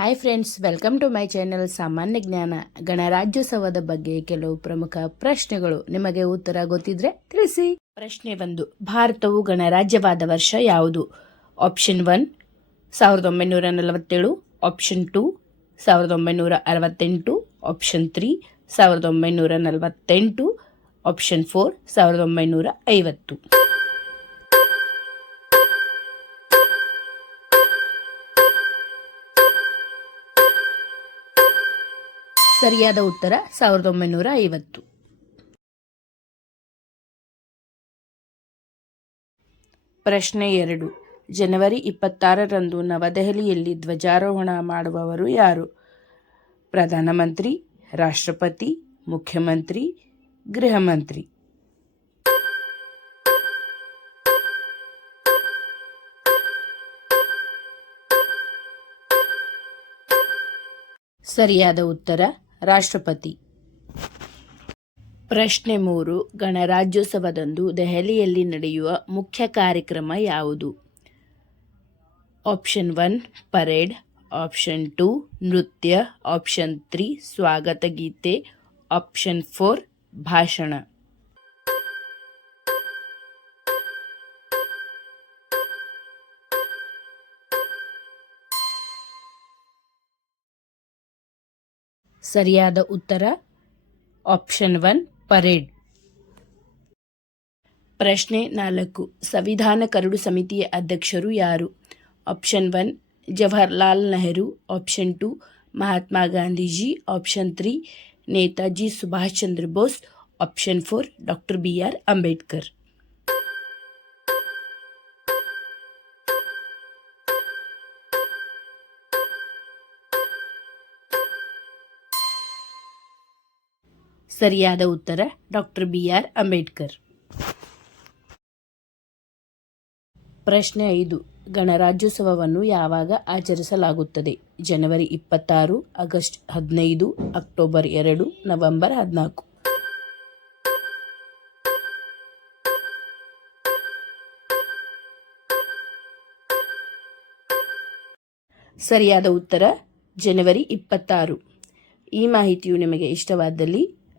Hi friends welcome to my channel ಸಾಮಾನ್ಯ ಜ್ಞಾನ ಗಣರಾಜ್ಯೋತ್ಸವದ ಬಗ್ಗೆ ಕೆಲವು ಪ್ರಮುಖ ಪ್ರಶ್ನೆಗಳು ನಿಮಗೆ ಉತ್ತರ ಗೊತ್ತಿದ್ರೆ ತಿಳಿಸಿ. ಪ್ರಶ್ನೆ ಒಂದು, ಭಾರತವು ಗಣರಾಜ್ಯವಾದ ವರ್ಷ ಯಾವುದು? ಆಪ್ಷನ್ ಒನ್ ಸಾವಿರದ ಒಂಬೈನೂರ ನಲವತ್ತೇಳು. ಆಪ್ಷನ್ ಟು ಸಾವಿರದ ಒಂಬೈನೂರ ಅರವತ್ತೆಂಟು. ಆಪ್ಷನ್ ತ್ರೀ ಸಾವಿರದ ಒಂಬೈನೂರ ನಲವತ್ತೆಂಟು. ಆಪ್ಷನ್ ಫೋರ್ ಸಾವಿರದ ಒಂಬೈನೂರ ಐವತ್ತು. ಸರಿಯಾದ ಉತ್ತರ ಸಾವಿರದ ಒಂಬೈನೂರ ಐವತ್ತು. ಪ್ರಶ್ನೆ ಎರಡು. ಜನವರಿ ಇಪ್ಪತ್ತಾರರಂದು ನವದೆಹಲಿಯಲ್ಲಿ ಧ್ವಜಾರೋಹಣ ಮಾಡುವವರು ಯಾರು? ಪ್ರಧಾನಮಂತ್ರಿ, ರಾಷ್ಟ್ರಪತಿ, ಮುಖ್ಯಮಂತ್ರಿ ಗೃಹ ಮಂತ್ರಿ ಸರಿಯಾದ ಉತ್ತರ ರಾಷ್ಟ್ರಪತಿ. ಪ್ರಶ್ನೆ ಮೂರು, ಗಣರಾಜ್ಯೋತ್ಸವದಂದು ದೆಹಲಿಯಲ್ಲಿ ನಡೆಯುವ ಮುಖ್ಯ ಕಾರ್ಯಕ್ರಮ ಯಾವುದು? Option one, parade. Option two, ನೃತ್ಯ. ಆಪ್ಷನ್ ತ್ರೀ, ಸ್ವಾಗತ ಗೀತೆ. ಆಪ್ಷನ್ ಫೋರ್, ಭಾಷಣ. ಸರಿಯಾದ ಉತ್ತರ? ಆಪ್ಷನ್ ಒನ್ ಪರೇಡ್ ಪ್ರಶ್ನೆ ನಾಲ್ಕು. ಸಂವಿಧಾನ ಕರಡು ಸಮಿತಿಯ ಅಧ್ಯಕ್ಷರು ಯಾರು? Option one Jawaharlal Nehru option two Mahatma Gandhiji option three Netaji Subhash Chandra Bose option four doctor B R Ambedkar ಸರಿಯಾದ ಉತ್ತರ ಡಾಕ್ಟರ್ ಬಿ ಆರ್ ಅಂಬೇಡ್ಕರ್. ಪ್ರಶ್ನೆ ಐದು. ಗಣರಾಜ್ಯೋತ್ಸವವನ್ನು ಯಾವಾಗ ಆಚರಿಸಲಾಗುತ್ತದೆ? ಜನವರಿ ಇಪ್ಪತ್ತಾರು, ಆಗಸ್ಟ್ ಹದಿನೈದು, ಅಕ್ಟೋಬರ್ ಎರಡು, ನವೆಂಬರ್ ಹದಿನಾಲ್ಕು. ಸರಿಯಾದ ಉತ್ತರ, ಜನವರಿ ಇಪ್ಪತ್ತಾರು. ಈ ಮಾಹಿತಿಯು ನಿಮಗೆ ಇಷ್ಟವಾದಲ್ಲಿ